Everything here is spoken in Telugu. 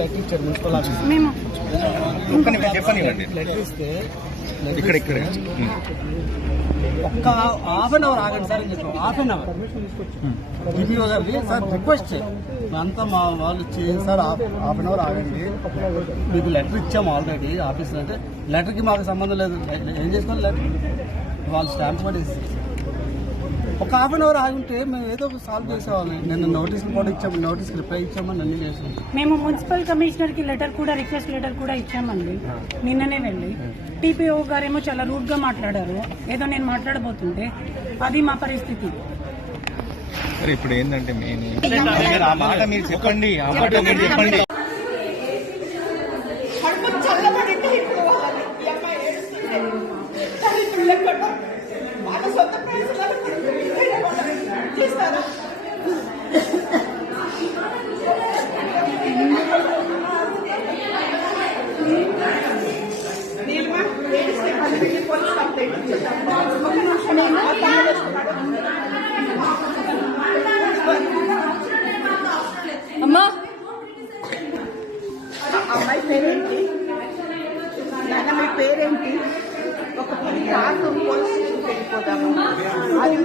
లెటర్ ఇచ్చారు మున్సిపల్ ఆఫీస్. లెటర్ ఇస్తే ఇక్కడ ఒక్క హాఫ్ అన్ అవర్ ఆగండి సార్ అని చెప్పాం. హాఫ్ అన్ అవర్ డిపిఓ గారికి సార్ రిక్వెస్ట్ అంతా మా వాళ్ళు చేయండి సార్, హాఫ్ అన్ అవర్ ఆగండి, మీకు లెటర్ ఇచ్చాము ఆల్రెడీ ఆఫీస్లో. అంటే లెటర్కి మాకు సంబంధం లేదు, ఏం చేసుకోవాలి లెటర్ వాళ్ళు స్టాంప్ పడేసి ఒక హాఫ్ అన్ అవర్ ఆగుంటే మేము ఏదో ఒక సాల్వ్ చేసేవాళ్ళం. నిన్న నోటీసులు కూడా ఇచ్చాము, నోటీస్కి రిప్లై ఇచ్చామని అన్ని చేసాం. మేము మున్సిపల్ కమిషనర్ కి లెటర్ కూడా రిక్వెస్ట్ లెటర్ కూడా ఇచ్చామండి నిన్ననే వెళ్ళి. టీపీఓ గారేమో చాలా రూడ్ గా మాట్లాడారు, ఏదో నేను మాట్లాడబోతుంటే. అది మా పరిస్థితి. ఇప్పుడు ఏంటంటే ఆ మాట మీరు చెప్పండి, ఆ మాట మీరు చెప్పండి. అమ్మా అమ్మాయి పేరేంటి, నాన్న మీ పేరేంటి? ఒక 10 కార్లు పోలీస్ స్టేషన్కి వెళ్ళిపోతాము. అది